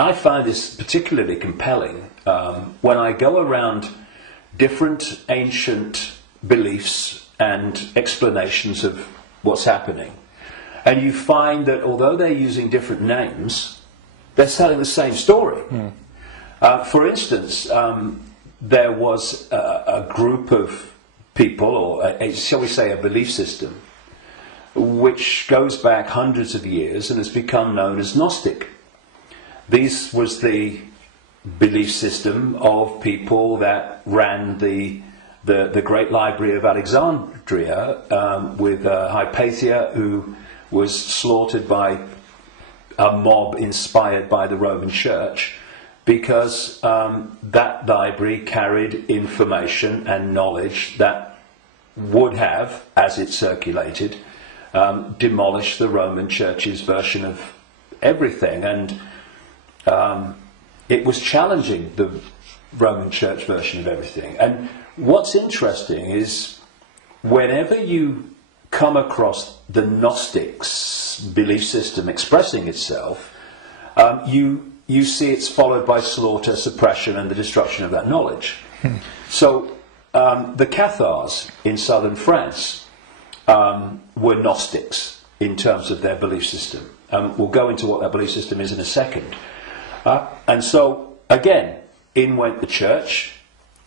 I find this particularly compelling when I go around different ancient beliefs and explanations of what's happening. And you find that although they're using different names, they're telling the same story. For instance, there was a group of people, or shall we say a belief system, which goes back hundreds of years and has become known as Gnostic. This was the belief system of people that ran the great library of Alexandria, with Hypatia, who was slaughtered by a mob inspired by the Roman Church, because that library carried information and knowledge that would have, as it circulated, demolished the Roman Church's version of everything. And it was challenging the Roman Church version of everything. And what's interesting is whenever you come across the Gnostics belief system expressing itself, you see it's followed by slaughter, suppression, and the destruction of that knowledge. So the Cathars in southern France were Gnostics in terms of their belief system. We'll go into what that belief system is in a second. And so, again, in went the church,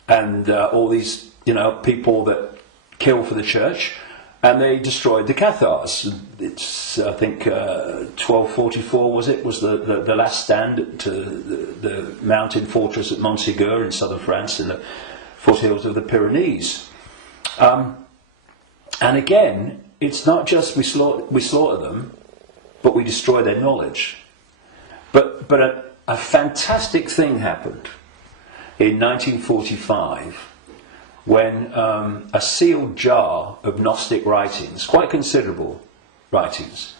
and all these, people that kill for the church, and they destroyed the Cathars. It's, I think, 1244 was the last stand to the mountain fortress at Montségur in southern France, in the foothills of the Pyrenees. And again, it's not just we slaughter them, but we destroy their knowledge. But a fantastic thing happened in 1945 when a sealed jar of Gnostic writings, quite considerable writings,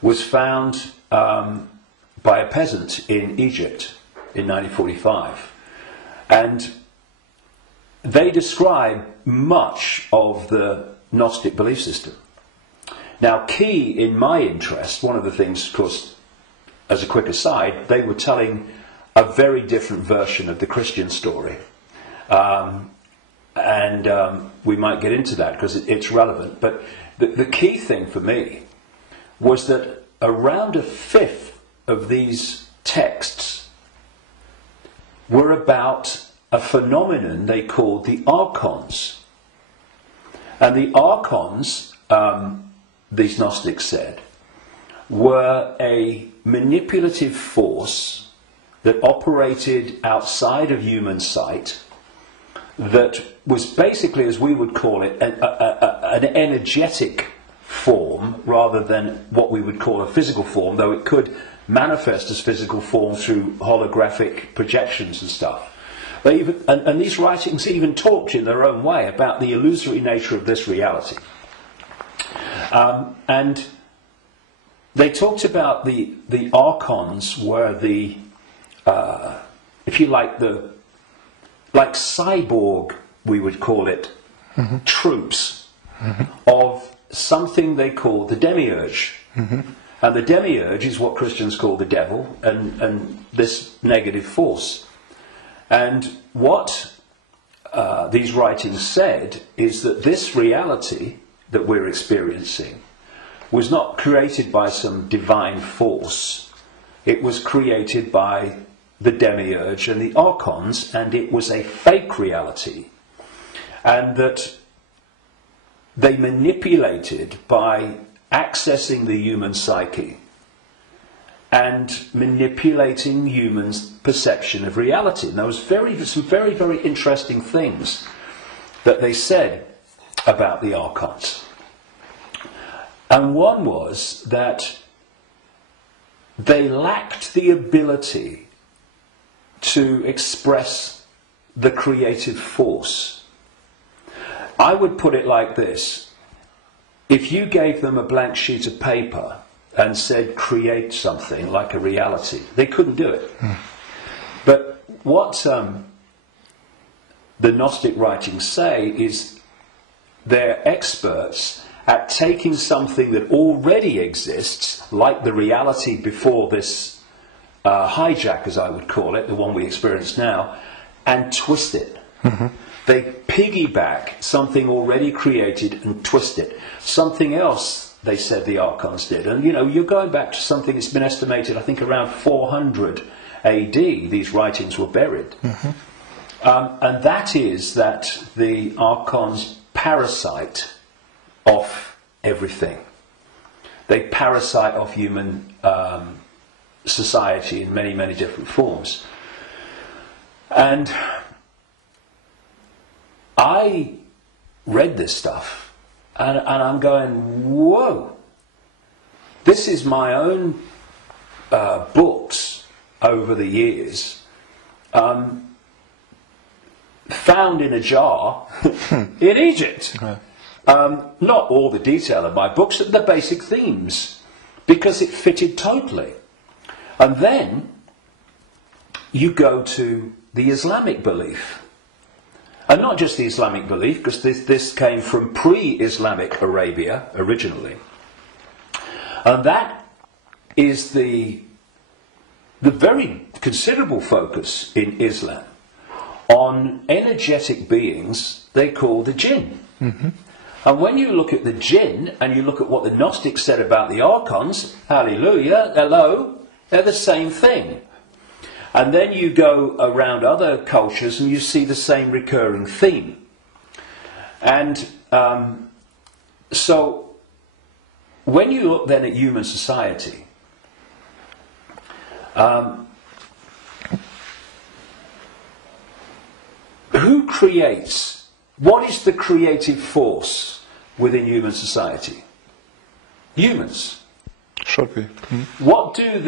was found by a peasant in Egypt in 1945. And they describe much of the Gnostic belief system. Now, key in my interest, one of the things, of course, as a quick aside, they were telling a very different version of the Christian story. We might get into that because it's relevant. But the key thing for me was that around a fifth of these texts were about a phenomenon they called the archons. And the archons, these Gnostics said, were a manipulative force that operated outside of human sight, that was basically, as we would call it, an energetic form rather than what we would call a physical form, though it could manifest as physical form through holographic projections and stuff. And these writings even talked in their own way about the illusory nature of this reality. And they talked about the archons were the, if you like, like cyborg, we would call it, troops of something they call the demiurge. And the demiurge is what Christians call the devil, and this negative force. And what these writings said is that this reality that we're experiencing was not created by some divine force. It was created by the demiurge and the archons, and it was a fake reality. And that they manipulated by accessing the human psyche and manipulating humans' perception of reality. And there was some very, very interesting things that they said about the archons. And one was that they lacked the ability to express the creative force. I would put it like this: if you gave them a blank sheet of paper and said create something like a reality, they couldn't do it. But what the Gnostic writings say is they're experts at taking something that already exists, like the reality before this hijack, as I would call it, the one we experience now, and twist it. They piggyback something already created and twist it. Something else, they said the archons did. And, you know, you're going back to something that's been estimated, I think, around 400 AD, these writings were buried. And that is that the archons parasite off everything. They parasite off human society in many, many different forms. And I read this stuff, and I'm going, whoa, this is my own books over the years, found in a jar in Egypt. Not all the detail of my books, but the basic themes, because it fitted totally. And then you go to the Islamic belief. And not just the Islamic belief, because this came from pre-Islamic Arabia originally. And that is the very considerable focus in Islam on energetic beings they call the jinn. And when you look at the jinn and you look at what the Gnostics said about the archons, hallelujah, hello, they're the same thing. And then you go around other cultures and you see the same recurring theme. And so when you look then at human society, who creates, what is the creative force within human society? Humans. Should be. What do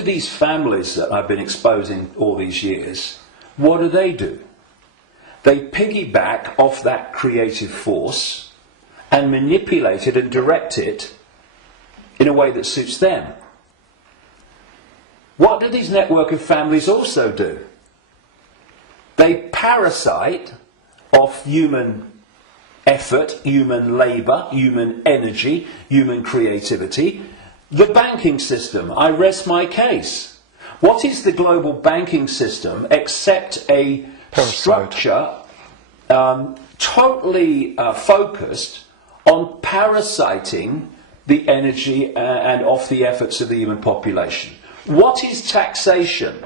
these families that I've been exposing all these years, what do? They piggyback off that creative force and manipulate it and direct it in a way that suits them. What do these network of families also do? They parasite off human effort, human labour, human energy, human creativity. The banking system, I rest my case. What is the global banking system except a structure totally focused on parasiting the energy and off the efforts of the human population? What is taxation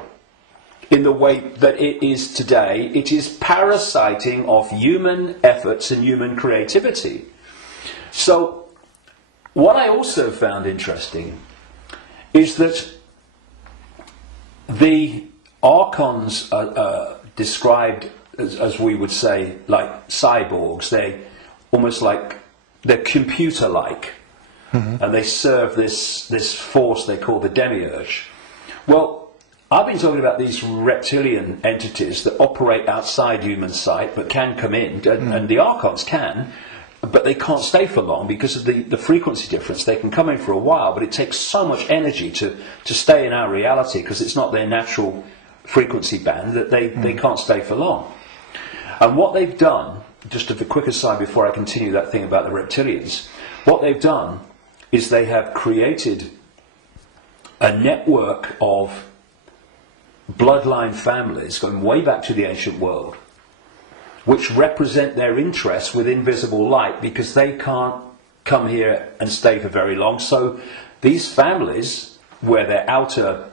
in the way that it is today? It is parasiting off human efforts and human creativity. So what I also found interesting is that the archons are described as we would say, like cyborgs. They almost like, they're computer-like, and they serve this force they call the demiurge. Well, I've been talking about these reptilian entities that operate outside human sight but can come in, and the archons can, but they can't stay for long because of the frequency difference. They can come in for a while, but it takes so much energy to stay in our reality because it's not their natural frequency band that they can't stay for long. And what they've done, just a quick aside before I continue that thing about the reptilians, what they've done is they have created a network of bloodline families going way back to the ancient world, which represent their interests with invisible light because they can't come here and stay for very long. So these families, where their outer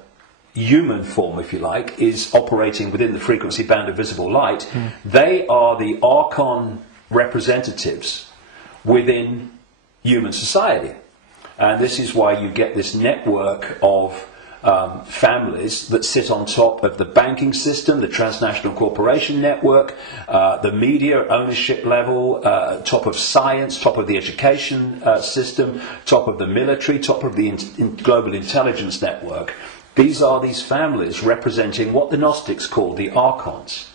human form, if you like, is operating within the frequency band of visible light, they are the archon representatives within human society. And this is why you get this network of families that sit on top of the banking system, the transnational corporation network, the media ownership level, top of science, top of the education system, top of the military, top of the global intelligence network. These are these families representing what the Gnostics call the archons.